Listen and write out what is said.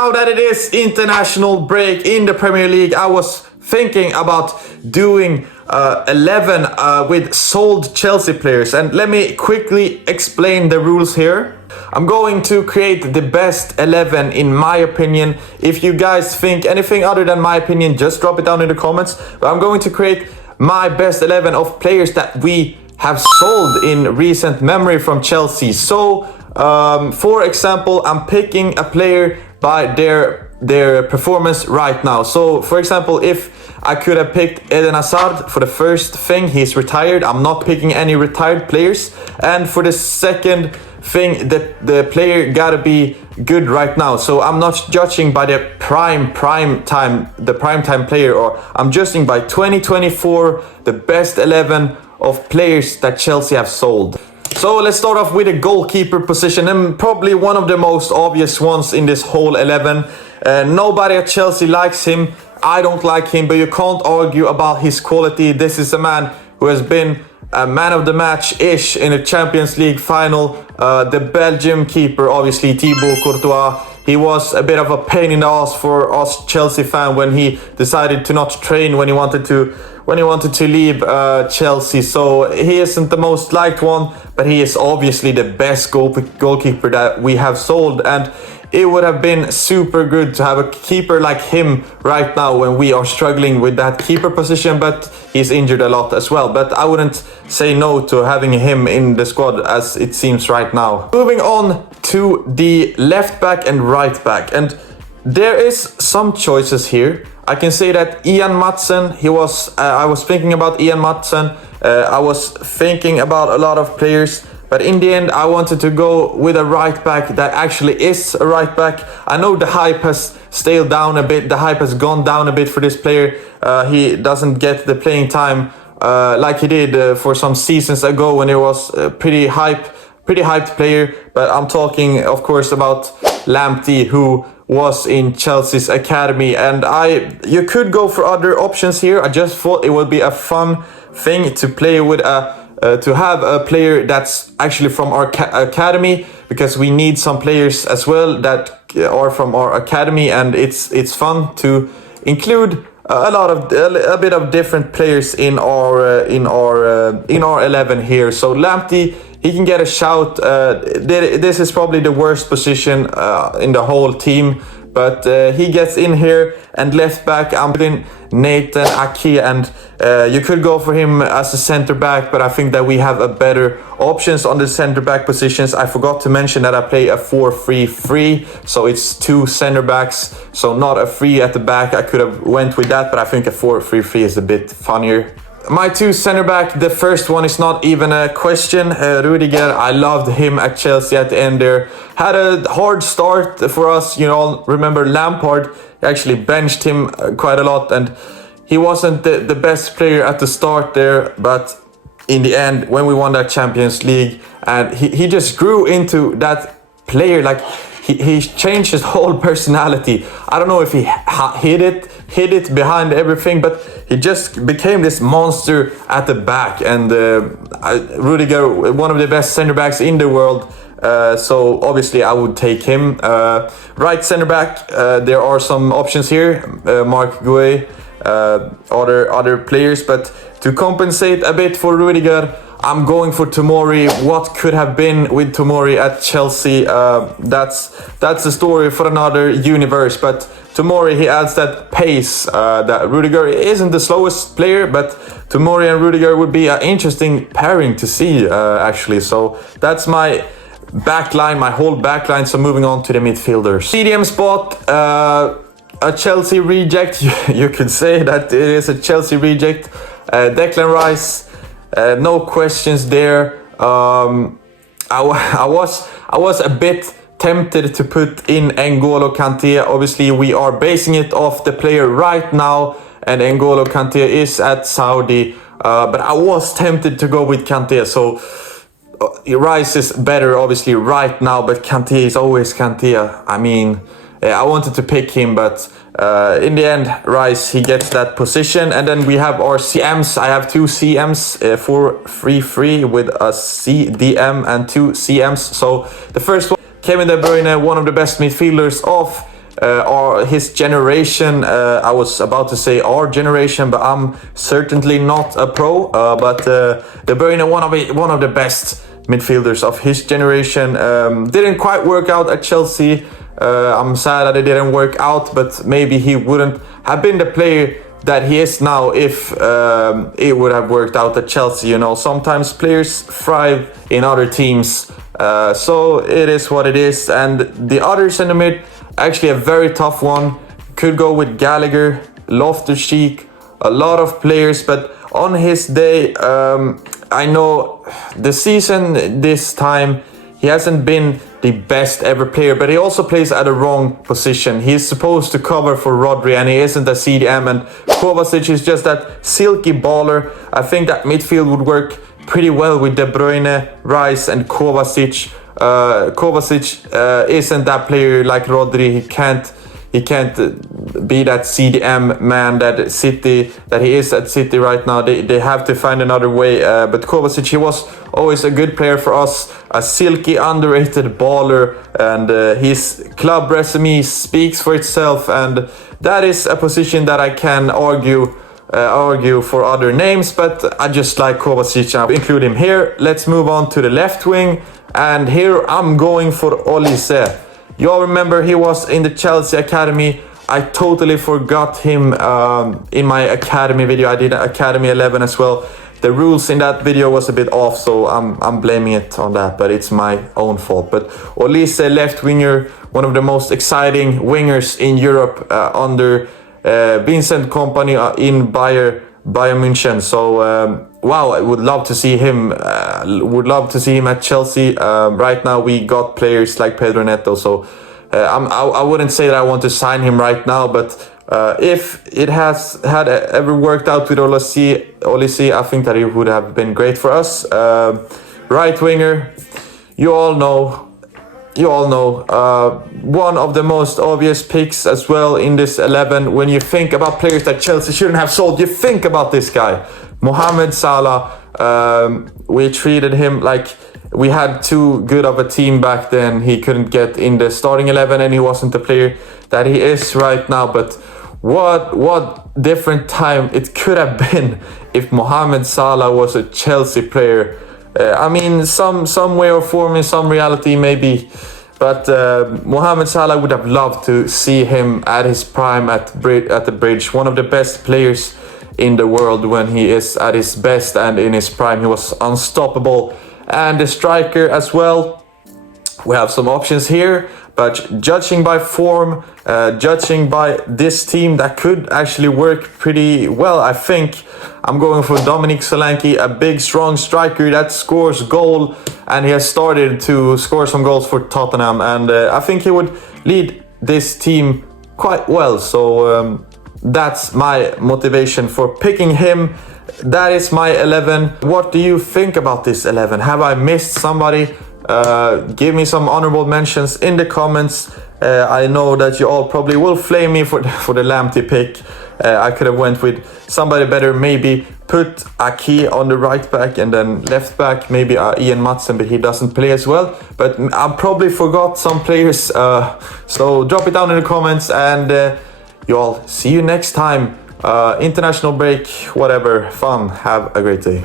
Now that it is international break in the Premier League, I was thinking about doing 11 with sold Chelsea players, and let me quickly explain the rules here. I'm going to create the best 11 in my opinion. If you guys think anything other than my opinion, just drop it down in the comments. But I'm going to create my best 11 of players that we have sold in recent memory from Chelsea. So for example, I'm picking a player by their performance right now. So for example, if I could have picked Eden Hazard for the first thing, he's retired. I'm not picking any retired players. And for the second thing, the player gotta be good right now. So I'm not judging by the prime time player, or I'm judging by 2024, the best 11 of players that Chelsea have sold. So let's start off with the goalkeeper position, and probably one of the most obvious ones in this whole 11. Nobody at Chelsea likes him. I don't like him, but you can't argue about his quality. This is a man who has been a man of the match-ish in a Champions League final. The Belgium keeper, obviously, Thibaut Courtois. He was a bit of a pain in the ass for us Chelsea fan when he decided to not train when he wanted to leave Chelsea. So he isn't the most liked one, but he is obviously the best goalkeeper that we have sold. And it would have been super good to have a keeper like him right now when we are struggling with that keeper position, but he's injured a lot as well. But I wouldn't say no to having him in the squad as it seems right now. Moving on to the left back and right back, and there is some choices here. I can say that Ian Maatsen, I was thinking about Ian Maatsen. I was thinking about a lot of players, but in the end I wanted to go with a right back that actually is a right back. I know the hype has stayed down a bit, the hype has gone down a bit for this player. He doesn't get the playing time like he did for some seasons ago when he was a pretty hyped player. But I'm talking of course about Lamptey, who was in Chelsea's academy, and you could go for other options here. I just thought it would be a fun thing to play with to have a player that's actually from our academy, because we need some players as well that are from our academy, and it's fun to include a bit of different players in our 11 here. So Lamptey, he can get a shout. This is probably the worst position in the whole team, but he gets in here. And left back, I'm putting Nathan Ake, and you could go for him as a center back, but I think that we have a better options on the center back positions. I forgot to mention that I play a 4-3-3, so it's 2 center backs, so not a 3 at the back. I could have went with that, but I think a 4-3-3 is a bit funnier. My 2 center back, the first one is not even a question. Rudiger, I loved him at Chelsea at the end there. Had a hard start for us, you know, remember Lampard actually benched him quite a lot, and he wasn't the best player at the start there, but in the end, when we won that Champions League, and he just grew into that player, like he changed his whole personality. I don't know if he hid it behind everything, but he just became this monster at the back. And Rudiger, one of the best center backs in the world. So obviously I would take him. Right center back, there are some options here. Mark Guay, other players, but to compensate a bit for Rudiger, I'm going for Tomori. What could have been with Tomori at Chelsea? That's the story for another universe. But Tomori, he adds that pace that Rudiger isn't the slowest player, but Tomori and Rudiger would be an interesting pairing to see actually. So that's my backline, my whole backline. So moving on to the midfielders. CDM spot, a Chelsea reject. You could say that it is a Chelsea reject. Declan Rice. No questions there. I was a bit tempted to put in N'Golo Kanté. Obviously, we are basing it off the player right now, and N'Golo Kanté is at Saudi. But I was tempted to go with Kanté. So Rice is better, obviously, right now. But Kanté is always Kanté. I mean, I wanted to pick him, but in the end, Rice, he gets that position. And then we have our CMs. I have 2 CMs, 4-3-3 with a CDM and 2 CMs. So the first one, Kevin De Bruyne, one of the best midfielders of or his generation. I was about to say our generation, but I'm certainly not a pro. But De Bruyne, one of the best midfielders of his generation, didn't quite work out at Chelsea. I'm sad that it didn't work out, but maybe he wouldn't have been the player that he is now if it would have worked out at Chelsea. You know, sometimes players thrive in other teams, so it is what it is. And the others in the mid, actually a very tough one. Could go with Gallagher, Loftus-Cheek, a lot of players, but on his day, I know the season this time, he hasn't been the best ever player, but he also plays at a wrong position. He's supposed to cover for Rodri, and he isn't a CDM, and Kovacic is just that silky baller. I think that midfield would work pretty well with De Bruyne, Rice, and Kovacic. Kovacic isn't that player like Rodri. He can't be that CDM man that he is at City right now. They have to find another way. But Kovacic, he was always a good player for us, a silky, underrated baller, and his club resume speaks for itself. And that is a position that I can argue for other names, but I just like Kovacic. I'll include him here. Let's move on to the left wing, and here I'm going for Olise. You all remember he was in the Chelsea Academy. I totally forgot him in my Academy video. I did Academy 11 as well. The rules in that video was a bit off, so I'm blaming it on that, but it's my own fault. But Olise, left winger, one of the most exciting wingers in Europe under Vincent Kompany in Bayern München. So wow, I would love to see him. Would love to see him at Chelsea. Right now we got players like Pedro Neto, so I wouldn't say that I want to sign him right now. But if it has ever worked out with Olise, I think that it would have been great for us. Right winger, you all know. One of the most obvious picks as well in this 11. When you think about players that Chelsea shouldn't have sold, you think about this guy, Mohamed Salah. We treated him like we had too good of a team back then. He couldn't get in the starting 11, and he wasn't the player that he is right now. But what different time it could have been if Mohamed Salah was a Chelsea player. I mean, some way or form, in some reality maybe, but Mohamed Salah would have loved to see him at his prime at the Bridge. One of the best players in the world when he is at his best and in his prime. He was unstoppable. And the striker as well. We have some options here, but judging by form, judging by this team, that could actually work pretty well. I think I'm going for Dominic Solanke, a big, strong striker that scores goal, and he has started to score some goals for Tottenham, and I think he would lead this team quite well. So that's my motivation for picking him. That is my 11. What do you think about this 11? Have I missed somebody? Give me some honorable mentions in the comments. I know that you all probably will flame me for the Lamptey pick. I could have went with somebody better, maybe put Aki on the right back and then left back, maybe Ian Madsen, but he doesn't play as well. But I probably forgot some players, so drop it down in the comments, and you all see you next time. International break, whatever, fun. Have a great day.